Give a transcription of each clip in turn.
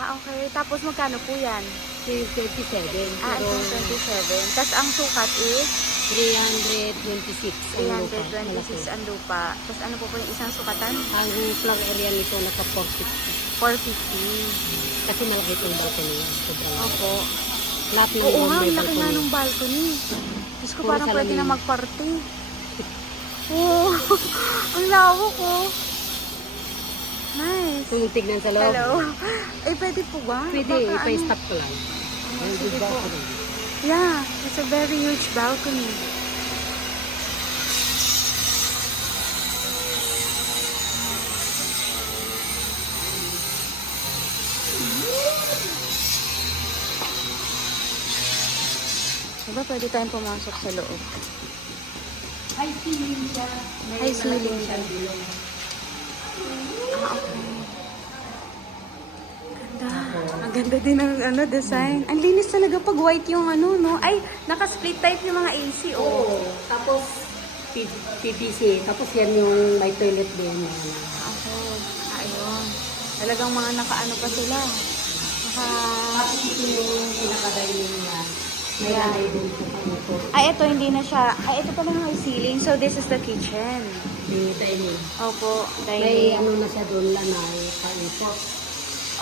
Ah, okay. Tapos magkano po yan? 327. Ah, Pero isang 27. Tapos ang sukat is 326 ang lupa. 326 ang lupa. Tapos ano po po yung isang sukatan? Ang floor area nito naka 450. 450. Kasi malaki itong balcony yan. Sobrang laki. Opo. Lahat ng Oo nga, may ang laki nga balcony. ng balcony. Diyos ko, Puro parang pwede salamin. na magparty. Oo, ang lawak ko. Nice. Kung tignan sa loob. Hello. Eh, pwede po ba? Pwede, Baka ano? ipa-stop ko lang. Oh, sige po. Yeah, it's a very huge balcony. Diba pwede tayong pumasok sa loob? High ceiling siya. High ceiling siya. bilog. Ah, okay. Ganda. Ang ganda din ng ano, design. Ang linis talaga pag white yung ano, no? Ay, naka-split type yung mga AC, oh. Oo. Tapos, PVC. Tapos yan yung may toilet din. Ako. Ayun. Talagang mga naka-ano pa sila. Tapos ito yung pinaka-dining niya. May lanay din po kami po. Ay, ito hindi na siya. Ay, ito pala ng high ceiling. So, this is the kitchen. Yung dining. Opo, May dining. ano na siya doon, lanay, paipot.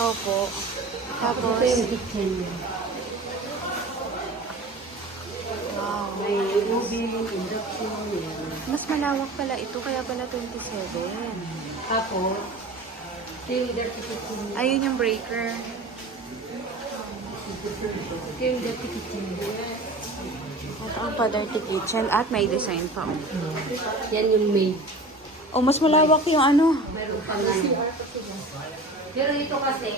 Opo. Tapos, Ito yung kitchen niya. wow. May oven, induction, yan. Mas malawak pala ito, kaya pala 27. Tapos, ito yung dirty kitchen niya. Ayun yung breaker. Ito yung dirty kitchen niya. Ito ang pa-dirty kitchen at may design pa. Oh. Yan yung maid. Oh, mas malawak yung ano. Meron pa nga yun. Pero ito kasi,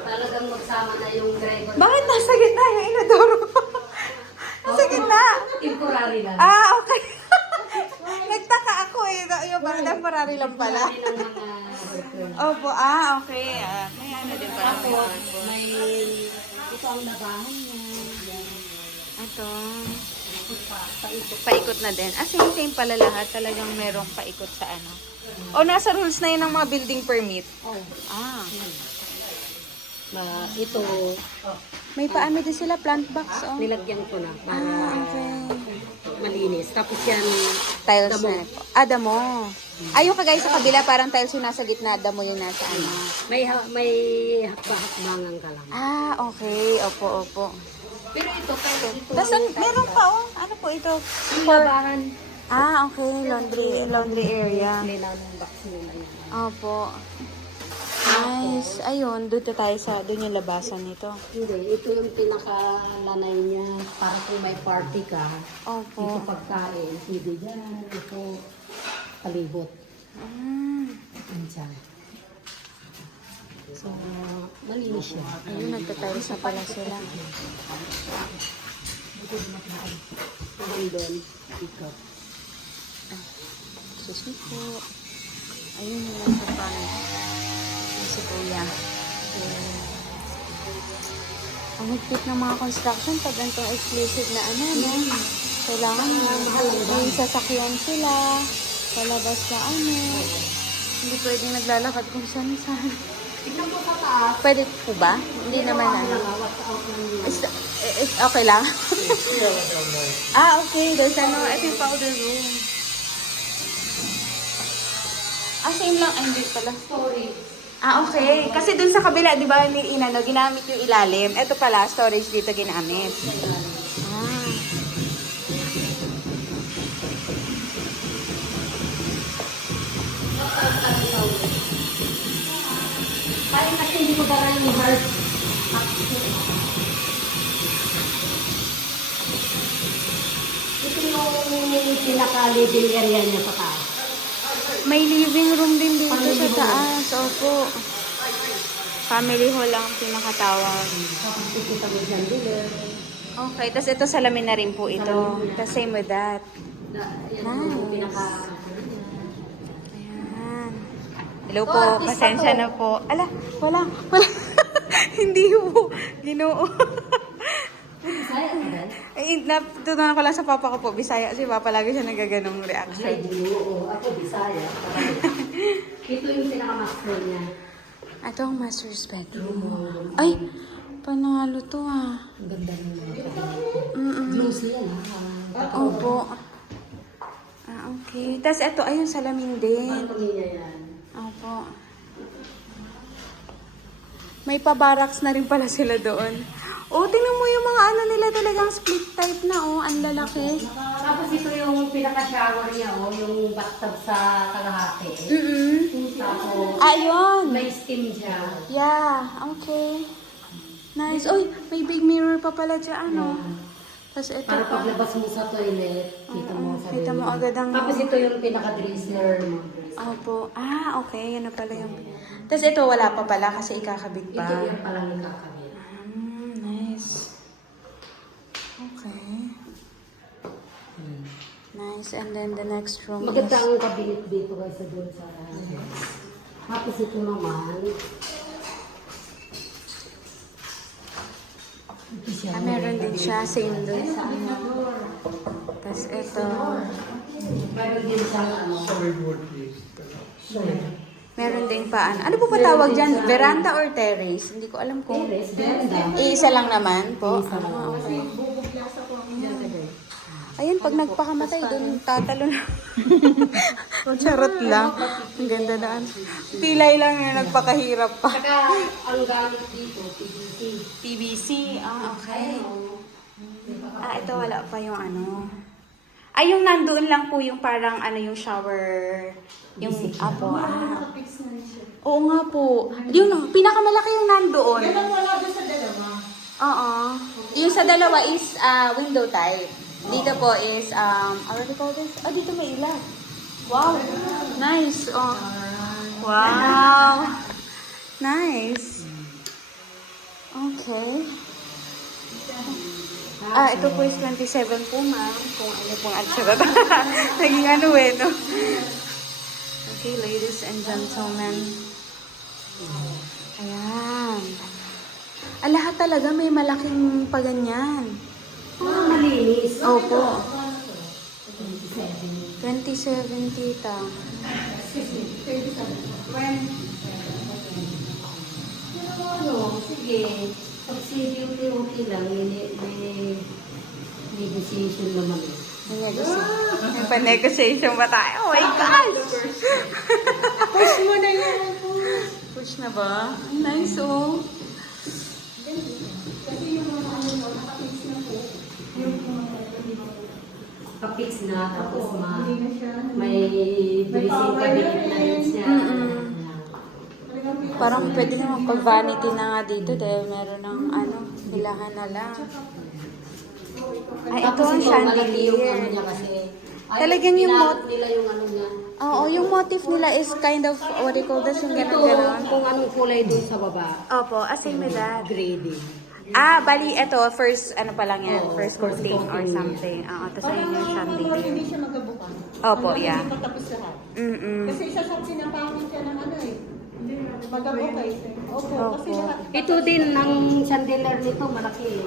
talagang magsama na yung driver. Bakit nasa gitna yung inodoro? Nasa gitna? Temporary lang. Ah, okay. Nagtaka ako eh. Yung bang temporary lang pala. Temporary lang mga worker. Opo, ah, okay. May ano din pala. Tapos, may, ito ang labahan niya. Yan. Ito. Paikot. Paikot na din. Ah, same pala lahat. Talagang merong paikot sa ano. O, nasa rules na yun ng mga building permit. Oh, Ah. ito, May paano din sila, plant box, oh. nilagyan ko na para Ah, okay. malinis. Tapos yan, Tiles damo. na ito. Ah, damo. Ay, yung kagaya sa kabila, parang tiles yung nasa gitna, damo yung nasa ano. may hakbang-hakbangan ka lang. Ah, okay. Opo, opo. Pero ito, pero ito. Tapos, meron pa, oh. Ano po ito? Yung labahan. Ah, okay. Laundry area. Nilang box nila yun. Opo. Nice. Ayun, doon tayo sa, doon yung labasan nito. Hindi, ito yung pinakalanay niya para kung may party ka. Opo. Ito pagkain, pwede dyan. Ito palibot. Ah, Diyan. So, malinis siya. ayun, nagtatiles na pala sila. Hanggang doon, ikot. Excuse me po. Ayun yung nasa pan. Si Kuya. Ang higpit ng mga construction pag ganitong exclusive na ano, no? Kailangan may sasakyan sila. Sa labas na ano. Hindi pwedeng naglalakad kung saan-saan. Tignan mo sa taas. Pwede po ba? Hindi naman ano. Okay lang? Ah, okay. There's ano, ito yung powder room. Ah, same lang. Ay, hindi pala. Storage. Ah, okay. Kasi dun sa kabila, di ba, ginamit yung ilalim. Ito pala, storage dito ginamit. Ah. Parang kasi hindi ko parang yung heart. Ito yung pinaka-living area niya sa taas. May living room din dito sa taas. Opo. Family hall lang ang pinakatawag. Tapos kikita mo dyan dealer. Okay. Tapos ito salamin na rin po ito. Tapos same with that. Yan yung pinaka... Ayan. Hello po. Pasensya na po. Ala, wala. Hindi po. Ginoo. Bisaya ka dyan? Ay, natutunan ko lang sa papa ko po. Bisaya. Si papa lagi siya nagaganong Ay, reaction. oo. Ako Bisaya. Ito yung pinaka-master niya. Ito ang master's bedroom. Ay, panalo to ah. Ang ganda ng mga cabinet. Mm-mm. Glossy yan ha. Opo. Ah, okay. Tapos ito, ayun, salamin din. Pamilya yan. Opo. May pa-barracks na rin pala sila doon. Oh, tingnan mo yung mga ano nila talagang split type na oh. Ang lalaki. Tapos ito yung pinaka-shower niya, yung bathtub sa kalahati. Tapos, Ayun. may steam siya. Yeah, okay. Nice. Uy, may big mirror pa pala dyan, ano? Tapos ito Para pa. paglabas mo sa toilet, kita mo sa Kita mo agad ang... Tapos ito yung pinaka-dresser mo. Opo. Ah, okay. Yan na pala yung... Tapos ito wala pa pala kasi ikakabit pa. Ito yung palang nakakabit. Nice. Okay. Nice. And then the next room Maganda is... ang cabinet dito kaysa doon sa... Tapos ito naman. Ito siya. meron din siya. Same doon sa ano. Tapos ito. Meron din siyang ano. Meron din paan. Ano po ba tawag dyan? Veranda or terrace? Hindi ko alam kung... Terrace, ganda. Isa lang naman po. Isa lang. Ah, okay. Ayun, pag nagpakamatay, doon tatalo na. Charot lang. Ang ganda na. Pilay lang yung nagpakahirap pa. Saka ang gamit dito, PVC. PVC. Ah, okay. Ah, ito wala pa yung ano. Ay, yung nandoon lang po yung parang ano yung shower. Yung apo. Ah. Oo nga po. Yung pinakamalaki yung nandoon. Yan ang wala doon sa dalawa. Oo. Yung sa dalawa is window type. Dito po is, what do you call this? Ah, dito may ilan. Wow. Nice. Oh. Wow. Nice. Okay. Ah, ito po is 27 po, ma'am. Kung ano pong answer. Naging ano eh, no? Okay, ladies and gentlemen. Ayan. Ah, lahat talaga may malaking paganyan. Malinis. Opo. 27, tita. Ano, sige. Pag si okay lang, may negotiation naman eh. May pa-negotiation ba tayo? Oh my gosh! Push mo na yan. Push na ba? Nice, oh. Kapix na, tapos may dressing cabinet na rin siya. Parang pwede naman pag-vanity na nga dito dahil meron ng ano, hilahan na lang. Ay, ito Tapos ang ito, malaki yung ano chandelier. niya kasi. Talagang yung pinakot nila yung ano niya. Oo, yung motif nila is kind of, what do you call this? Yung Ito, gano'n-gano'n. kung anong kulay doon sa baba. Opo, same with that. Grading. Ah, bali, ito, first, ano pa lang yan, Oo, first first coating or coating. something. Oo, tapos ayun yung Hindi chandelier. siya magabukan. Opo, yeah. Hindi matapos lahat. Mm-mm. Kasi isa sa pinapangin siya ng ano eh. Magabukay. Opo, kasi Opo. lahat. Ito din, ang chandelier nito, malaki eh.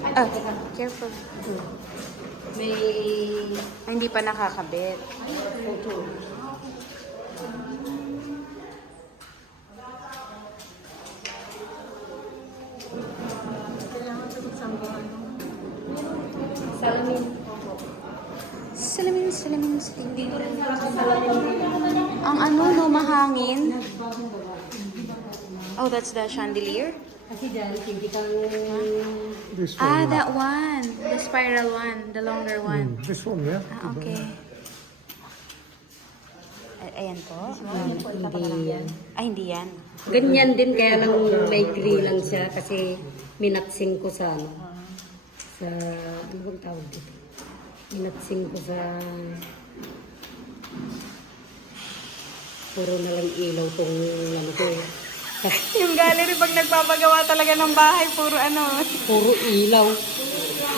Ay, Ah, teka. careful. May Ay, hindi pa nakakabit. photo. Kailangan ito magsambuhan. Salamin. Salamin, salamin, salamin. Ang ano, no, mahangin. Oh, that's the chandelier? Kasi dahil hindi kang... Ah, that one. The spiral one. The longer one. This one, yeah. Ah, okay. Ayan po. Hindi yan. Ay, hindi yan. Ganyan din, kaya lang may gray lang siya kasi minatsing ko sa ano. Sa... Ano bang tawag dito? Minatsing ko sa... Puro na lang ilaw tong ano ko eh. Yung gallery, pag nagpapagawa talaga ng bahay, puro ano, Puro ilaw.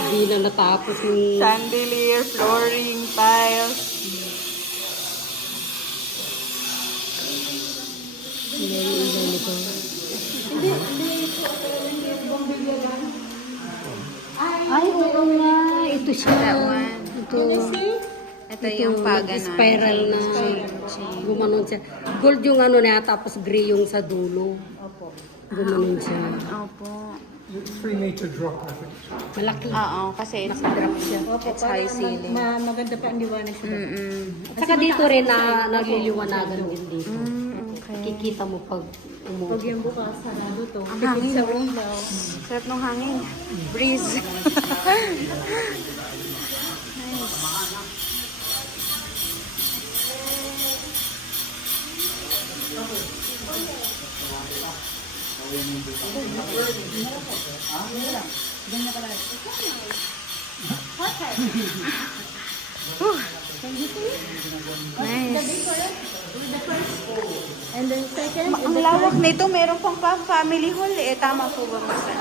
Hindi na natapos yung... chandelier, flooring, tiles. Yung ilaw nito. Ay, oo nga. Ito siya. That one. Ito. Ito Ito yung paganon. Spiral na gumanon siya. Gold yung ano niya, tapos gray yung sa dulo. Opo. Gumanon siya. Opo. It's 3 meter drop, I think. Malaki. Oo, kasi it's, Nakadrop siya. Opo, it's high para ceiling. maganda pa ang liwanag siya. Mm-mm. At saka dito rin na nagliliwanagan din dito. Okay. Kikita mo pag Pag umuwi. yung bukas, sarado to. Ang Tipid hangin, sa oh. window. Sarap ng hangin. Breeze. Nice. And then second, Ang lawak nito, meron pang family hall eh. Tama po ba, Master?